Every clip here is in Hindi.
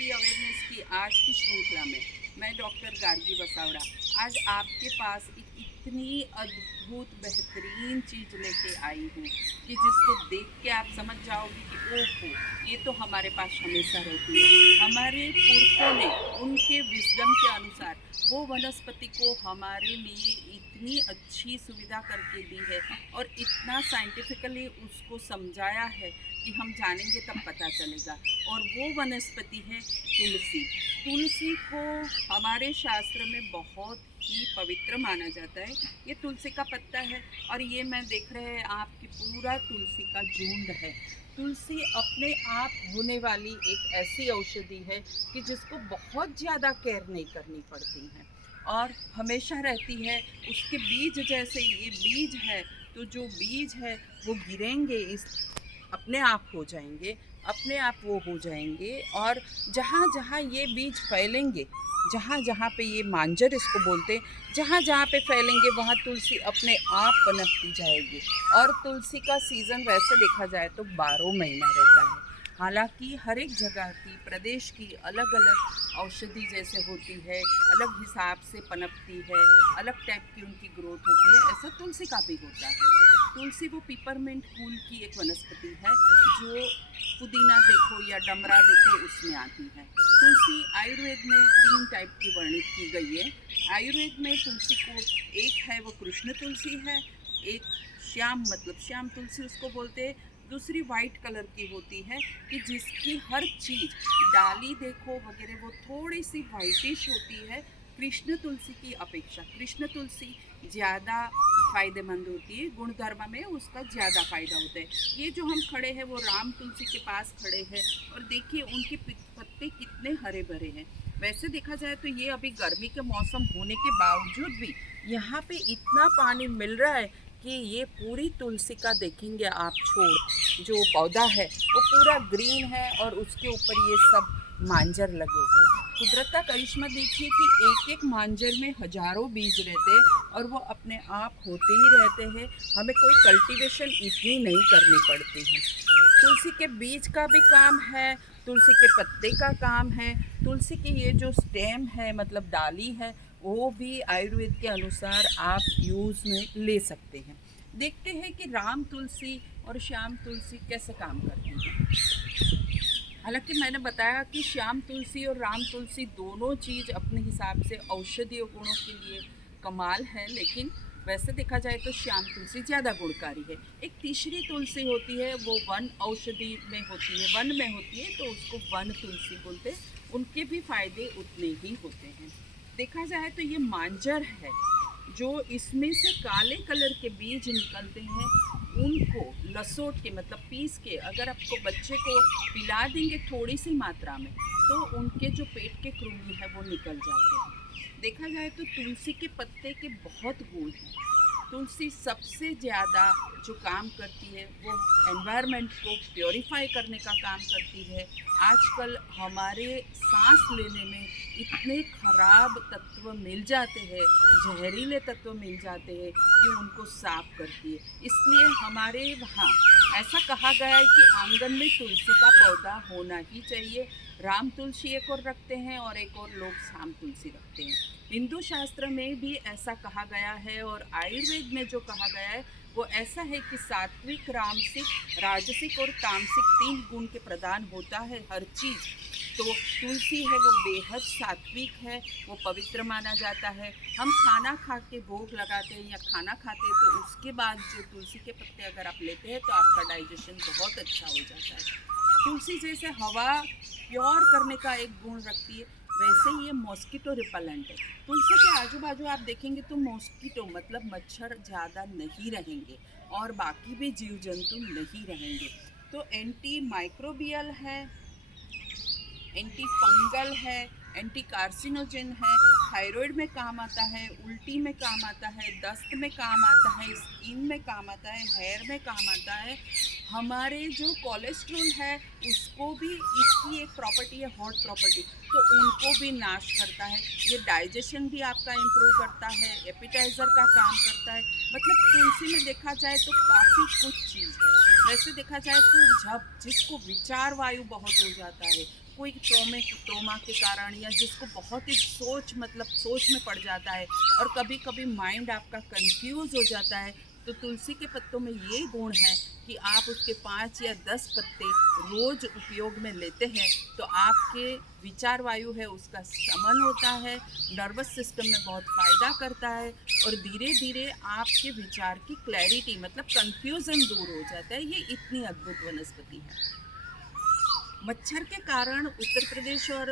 की अवेयरनेस की आज की श्रृंखला में मैं डॉक्टर गार्गी वसावड़ा आज आपके पास एक इतनी अद्भुत बेहतरीन चीज़ लेके आई हूँ कि जिसको देख के आप समझ जाओगे कि ओहो, ये तो हमारे पास हमेशा रहती है। हमारे पुरखों ने उनके विजडम के अनुसार वो वनस्पति को हमारे लिए इतनी अच्छी सुविधा करके दी है और इतना साइंटिफिकली उसको समझाया है कि हम जानेंगे तब पता चलेगा। और वो वनस्पति है तुलसी। तुलसी को हमारे शास्त्र में बहुत ही पवित्र माना जाता है। ये तुलसी का पत्ता है और ये मैं देख रहे हैं आपकी पूरा तुलसी का झुंड है। तुलसी अपने आप होने वाली एक ऐसी औषधि है कि जिसको बहुत ज़्यादा केयर नहीं करनी पड़ती है और हमेशा रहती है। उसके बीज जैसे ये बीज है, तो जो बीज है वो गिरेंगे इस अपने आप हो जाएंगे, अपने आप वो हो जाएंगे। और जहाँ जहाँ ये बीज फैलेंगे, जहाँ जहाँ पे ये मांजर इसको बोलते हैं, जहाँ जहाँ पे फैलेंगे वहाँ तुलसी अपने आप पनपती जाएगी। और तुलसी का सीज़न वैसे देखा जाए तो 12 महीना रहता है। हालांकि हर एक जगह की प्रदेश की अलग अलग औषधि जैसे होती है, अलग हिसाब से पनपती है, अलग टाइप की उनकी ग्रोथ होती है, ऐसा तुलसी का भी होता है। तुलसी वो पिपरमिंट फूल की एक वनस्पति है जो पुदीना देखो या डमरा देखो उसमें आती है। तुलसी आयुर्वेद में 3 टाइप की वर्णित की गई है। आयुर्वेद में तुलसी को एक है वो कृष्ण तुलसी है, एक श्याम मतलब श्याम तुलसी उसको बोलते हैं, दूसरी वाइट कलर की होती है कि जिसकी हर चीज़ डाली देखो वगैरह वो थोड़ी सी वाइटिश होती है कृष्ण तुलसी की अपेक्षा। कृष्ण तुलसी ज़्यादा फ़ायदेमंद होती है, गुणधर्म में उसका ज़्यादा फ़ायदा होता है। ये जो हम खड़े हैं वो राम तुलसी के पास खड़े हैं और देखिए उनके पत्ते कितने हरे भरे हैं। वैसे देखा जाए तो ये अभी गर्मी के मौसम होने के बावजूद भी यहाँ पे इतना पानी मिल रहा है कि ये पूरी तुलसी का देखेंगे आप छोड़ जो पौधा है वो पूरा ग्रीन है और उसके ऊपर ये सब मांजर लगे हैं। कुदरत का करिश्मा देखिए कि एक एक मांजर में हजारों बीज रहते हैं और वो अपने आप होते ही रहते हैं। हमें कोई कल्टीवेशन इतनी नहीं करनी पड़ती है। तुलसी के बीज का भी काम है, तुलसी के पत्ते का काम है, तुलसी की ये जो स्टेम है मतलब डाली है वो भी आयुर्वेद के अनुसार आप यूज़ में ले सकते हैं। देखते हैं कि राम तुलसी और श्याम तुलसी कैसे काम करती है। हालांकि मैंने बताया कि श्याम तुलसी और राम तुलसी दोनों चीज़ अपने हिसाब से औषधीय गुणों के लिए कमाल है, लेकिन वैसे देखा जाए तो श्याम तुलसी ज़्यादा गुणकारी है। एक तीसरी तुलसी होती है वो वन औषधि में होती है, वन में होती है तो उसको वन तुलसी बोलते हैं। उनके भी फायदे उतने ही होते हैं। देखा जाए तो ये मांजर है जो इसमें से काले कलर के बीज निकलते हैं, उनको लसोट के मतलब पीस के अगर आपको बच्चे को पिला देंगे थोड़ी सी मात्रा में तो उनके जो पेट के कृमि है वो निकल जाते हैं। देखा जाए तो तुलसी के पत्ते के बहुत गुण हैं। तुलसी सबसे ज़्यादा जो काम करती है वो एनवायरनमेंट को प्योरीफाई करने का काम करती है। आजकल हमारे सांस लेने में इतने खराब तत्व मिल जाते हैं, जहरीले तत्व मिल जाते हैं कि उनको साफ करती है। इसलिए हमारे वहाँ ऐसा कहा गया है कि आंगन में तुलसी का पौधा होना ही चाहिए। राम तुलसी एक और रखते हैं और एक और लोग शाम तुलसी रखते हैं। हिंदू शास्त्र में भी ऐसा कहा गया है और आयुर्वेद में जो कहा गया है वो ऐसा है कि सात्विक, रामसिक, राजसिक और तामसिक 3 गुण के प्रदान होता है हर चीज़। तो तुलसी है वो बेहद सात्विक है, वो पवित्र माना जाता है। हम खाना खा के भोग लगाते हैं या खाना खाते हैं तो उसके बाद जो तुलसी के पत्ते अगर आप लेते हैं तो आपका डाइजेशन बहुत अच्छा हो जाता है। तुलसी जैसे हवा प्योर करने का एक गुण रखती है, वैसे ही ये मॉस्किटो रिपेलेंट है। तुलसी के आजू बाजू आप देखेंगे तो मॉस्किटो मतलब मच्छर ज़्यादा नहीं रहेंगे और बाकी भी जीव जंतु नहीं रहेंगे। तो एंटी माइक्रोबियल है, एंटी फंगल है, एंटी कार्सिनोजन है, थायराइड में काम आता है, उल्टी में काम आता है, दस्त में काम आता है, स्किन में काम आता है, हेयर में काम आता है। हमारे जो कोलेस्ट्रॉल है उसको भी इसकी एक प्रॉपर्टी है, हॉट प्रॉपर्टी, तो उनको भी नाश करता है। ये डाइजेशन भी आपका इम्प्रूव करता है, एपिटाइज़र का काम करता है। मतलब तुलसी में देखा जाए तो काफ़ी कुछ चीज़ है। वैसे देखा जाए तो जब जिसको विचार वायु बहुत हो जाता है, कोई ट्रोमा के कारण, या जिसको बहुत ही सोच में पड़ जाता है और कभी कभी माइंड आपका कंफ्यूज हो जाता है, तो तुलसी के पत्तों में ये गुण है कि आप उसके 5 या 10 पत्ते रोज उपयोग में लेते हैं तो आपके विचार वायु है उसका शमन होता है, नर्वस सिस्टम में बहुत फ़ायदा करता है और धीरे धीरे आपके विचार की क्लैरिटी कंफ्यूजन दूर हो जाता है। ये इतनी अद्भुत वनस्पति है। मच्छर के कारण उत्तर प्रदेश और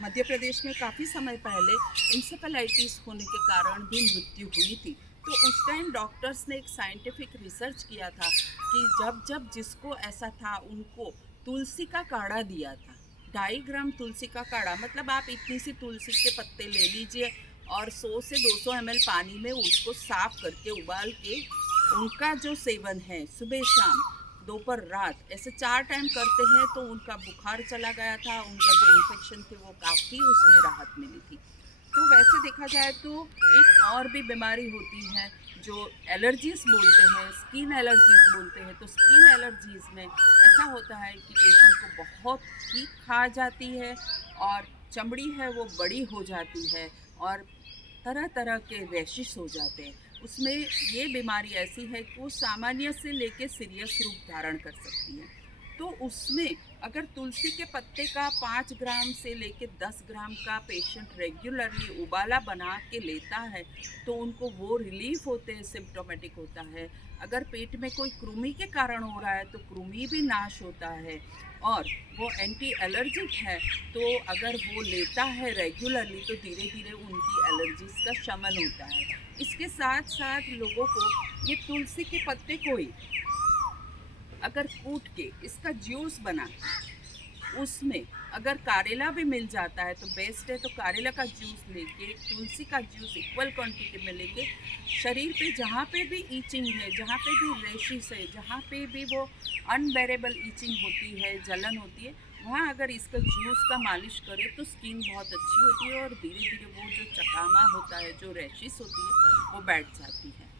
मध्य प्रदेश में काफ़ी समय पहले इंसेफेलाइटिस होने के कारण भी मृत्यु हुई थी। तो उस टाइम डॉक्टर्स ने एक साइंटिफिक रिसर्च किया था कि जब जब जिसको ऐसा था उनको तुलसी का काढ़ा दिया था। 2.5 ग्राम तुलसी का काढ़ा, मतलब आप इतनी सी तुलसी के पत्ते ले लीजिए और 100 से 200 ml पानी में उसको साफ करके उबाल के उनका जो सेवन है सुबह शाम दोपहर रात ऐसे 4 टाइम करते हैं तो उनका बुखार चला गया था, उनका जो इन्फेक्शन थे वो काफ़ी उसमें राहत मिली थी। तो वैसे देखा जाए तो एक और भी बीमारी होती है जो एलर्जीज बोलते हैं, स्किन एलर्जीज बोलते हैं। तो स्किन एलर्जीज में ऐसा होता है कि पेशेंट को बहुत ही खा जाती है और चमड़ी है वो बड़ी हो जाती है और तरह तरह के रैशेस हो जाते हैं। उसमें ये बीमारी ऐसी है कि वो सामान्य से लेके सीरियस रूप धारण कर सकती है। तो उसमें अगर तुलसी के पत्ते का 5 ग्राम से लेके 10 ग्राम का पेशेंट रेगुलरली उबाला बना के लेता है तो उनको वो रिलीफ होते हैं, सिम्प्टोमेटिक होता है। अगर पेट में कोई कृमि के कारण हो रहा है तो कृमि भी नाश होता है और वो एंटी एलर्जिक है। तो अगर वो लेता है रेगुलरली तो धीरे धीरे उनकी एलर्जीज का शमन होता है। इसके साथ साथ लोगों को ये तुलसी के पत्ते को ही अगर कूट के इसका जूस बना उसमें अगर कारेला भी मिल जाता है तो बेस्ट है। तो कारेला का जूस लेके तुलसी का जूस इक्वल क्वांटिटी में लेके शरीर पे जहाँ पे भी ईचिंग है, जहाँ पे भी रैशेस है, जहाँ पे भी वो अनबेरेबल ईचिंग होती है, जलन होती है, वहाँ अगर इसका जूस का मालिश करें तो स्किन बहुत अच्छी होती है और धीरे धीरे वो जो चकामा होता है, जो रैशेस होती है, वो बैठ जाती है।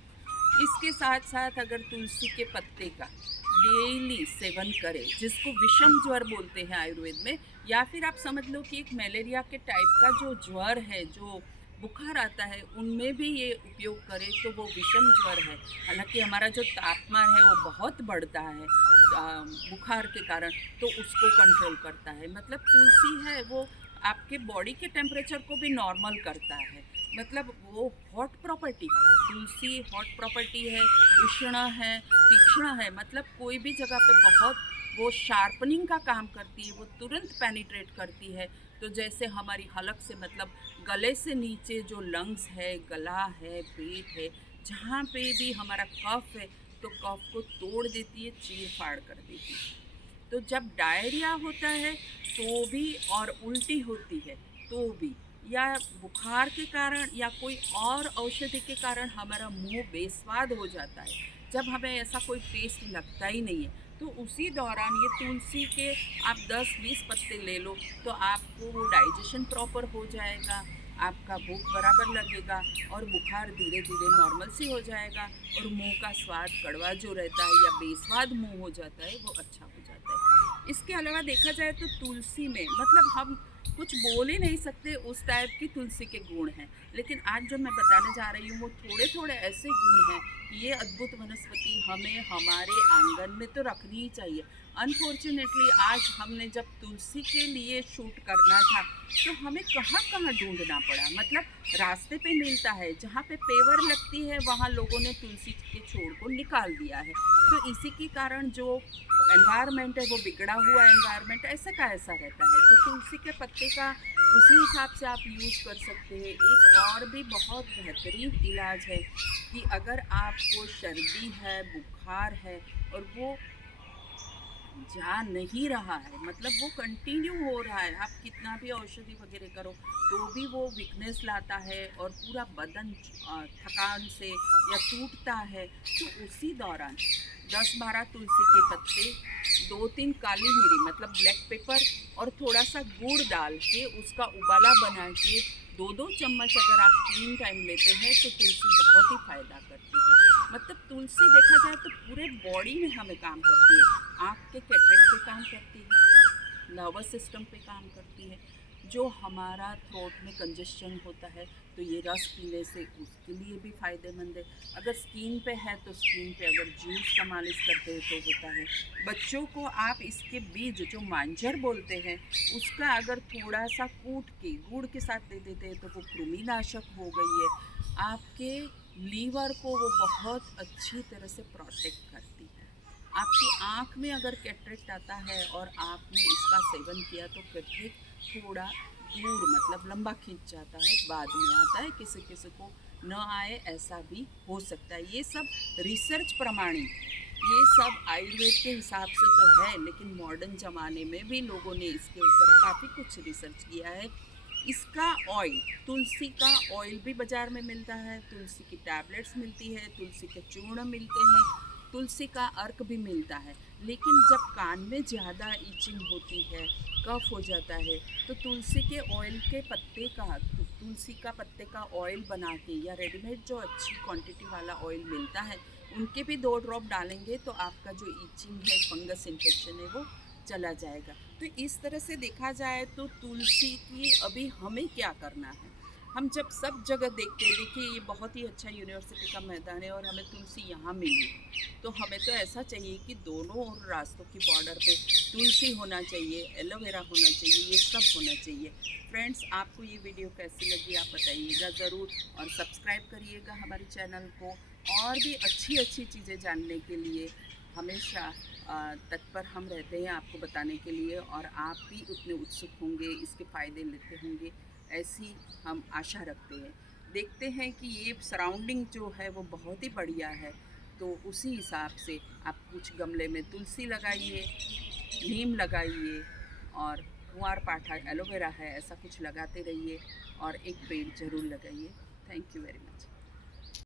इसके साथ साथ अगर तुलसी के पत्ते का डेली सेवन करें, जिसको विषम ज्वर बोलते हैं आयुर्वेद में, या फिर आप समझ लो कि एक मलेरिया के टाइप का जो ज्वर है, जो बुखार आता है, उनमें भी ये उपयोग करें तो वो विषम ज्वर है। हालांकि हमारा जो तापमान है वो बहुत बढ़ता है बुखार के कारण, तो उसको कंट्रोल करता है। तुलसी है वो आपके बॉडी के टेम्परेचर को भी नॉर्मल करता है। वो हॉट प्रॉपर्टी है, तुलसी हॉट प्रॉपर्टी है, उष्ण है, तीक्ष्ण है। कोई भी जगह पे बहुत वो शार्पनिंग का काम करती है, वो तुरंत पेनिट्रेट करती है। तो जैसे हमारी हलक से गले से नीचे जो लंग्स है, गला है, पेट है, जहाँ पे भी हमारा कफ है तो कफ को तोड़ देती है, चीर फाड़ कर देती है। तो जब डायरिया होता है तो भी और उल्टी होती है तो भी, या बुखार के कारण या कोई और औषधि के कारण हमारा मुंह बेस्वाद हो जाता है, जब हमें ऐसा कोई टेस्ट लगता ही नहीं है, तो उसी दौरान ये तुलसी के आप 10-20 पत्ते ले लो तो आपको वो डाइजेशन प्रॉपर हो जाएगा, आपका भूख बराबर लगेगा और बुखार धीरे धीरे नॉर्मल सी हो जाएगा और मुंह का स्वाद कड़वा जो रहता है या बेस्वाद मुंह हो जाता है वो अच्छा हो जाता है। इसके अलावा देखा जाए तो तुलसी में हम कुछ बोल ही नहीं सकते, उस टाइप की तुलसी के गुण हैं। लेकिन आज जो मैं बताने जा रही हूँ वो थोड़े थोड़े ऐसे गुण हैं कि ये अद्भुत वनस्पति हमें हमारे आंगन में तो रखनी ही चाहिए। अनफॉर्चुनेटली आज हमने जब तुलसी के लिए शूट करना था तो हमें कहाँ कहाँ ढूंढना पड़ा। रास्ते पे मिलता है, जहाँ पे पेवर लगती है वहाँ लोगों ने तुलसी के छोड़ को निकाल दिया है। तो इसी के कारण जो एनवायरनमेंट है वो बिगड़ा हुआ एनवायरनमेंट ऐसा का ऐसा रहता है। तो तुलसी के पत्ते का उसी हिसाब से आप यूज़ कर सकते हैं। एक और भी बहुत बेहतरीन इलाज है कि अगर आपको सर्दी है, बुखार है और वो जा नहीं रहा है, वो कंटिन्यू हो रहा है, आप कितना भी औषधि वगैरह करो तो भी वो वीकनेस लाता है और पूरा बदन थकान से या टूटता है, तो उसी दौरान 10-12 तुलसी के पत्ते, 2-3 काली मिरी ब्लैक पेपर और थोड़ा सा गुड़ डाल के उसका उबाला बना के 2-2 चम्मच अगर आप 3 टाइम लेते हैं तो तुलसी बहुत ही फ़ायदा करती है। मतलब तुलसी देखा जाए तो पूरे बॉडी में हमें काम करती है। आँख के कैटरेक्ट पे काम करती है, नर्वस सिस्टम पे काम करती है। जो हमारा थ्रोट में कंजेशन होता है तो ये रस पीने से उसके लिए भी फ़ायदेमंद है। अगर स्किन पे है तो स्किन पे अगर जूस का मालिश करते हैं तो होता है। बच्चों को आप इसके बीज जो मांजर बोलते हैं उसका अगर थोड़ा सा कूट के गुड़ के साथ दे देते हैं तो वो कृमिनाशक हो गई है। आपके लीवर को वो बहुत अच्छी तरह से प्रोटेक्ट करती है। आपकी आँख में अगर कैटरेक्ट आता है और आपने इसका सेवन किया तो कैटरेक्ट थोड़ा दूर मतलब लंबा खींच जाता है, बाद में आता है, किसी किसी को न आए ऐसा भी हो सकता है। ये सब रिसर्च प्रमाणित है, ये सब आयुर्वेद के हिसाब से तो है, लेकिन मॉडर्न ज़माने में भी लोगों ने इसके ऊपर काफ़ी कुछ रिसर्च किया है। इसका ऑयल, तुलसी का ऑयल भी बाज़ार में मिलता है, तुलसी की टैबलेट्स मिलती है, तुलसी के चूर्ण मिलते हैं, तुलसी का अर्क भी मिलता है। लेकिन जब कान में ज़्यादा ईचिंग होती है, कफ हो जाता है, तो तुलसी के ऑयल के पत्ते का तुलसी का पत्ते का ऑयल बना के या रेडीमेड जो अच्छी क्वांटिटी वाला ऑयल मिलता है उनके भी 2 ड्रॉप डालेंगे तो आपका जो ईचिंग है, फंगस इन्फेक्शन है, वो चला जाएगा। तो इस तरह से देखा जाए तो तुलसी की अभी हमें क्या करना है, हम जब सब जगह देखते हैं, देखिए ये बहुत ही अच्छा यूनिवर्सिटी का मैदान है और हमें तुलसी यहाँ मिली, तो हमें तो ऐसा चाहिए कि दोनों और रास्तों की बॉर्डर पे तुलसी होना चाहिए, एलोवेरा होना चाहिए, ये सब होना चाहिए। फ्रेंड्स, आपको ये वीडियो कैसी लगी आप बताइएगा ज़रूर और सब्सक्राइब करिएगा हमारे चैनल को। और भी अच्छी अच्छी चीज़ें जानने के लिए हमेशा तत्पर हम रहते हैं आपको बताने के लिए, और आप भी उतने उत्सुक होंगे, इसके फ़ायदे लेते होंगे, ऐसी हम आशा रखते हैं। देखते हैं कि ये सराउंडिंग जो है वो बहुत ही बढ़िया है, तो उसी हिसाब से आप कुछ गमले में तुलसी लगाइए, नीम लगाइए और कुंवारपाठा एलोवेरा है, ऐसा कुछ लगाते रहिए और एक पेड़ ज़रूर लगाइए। Thank you very much.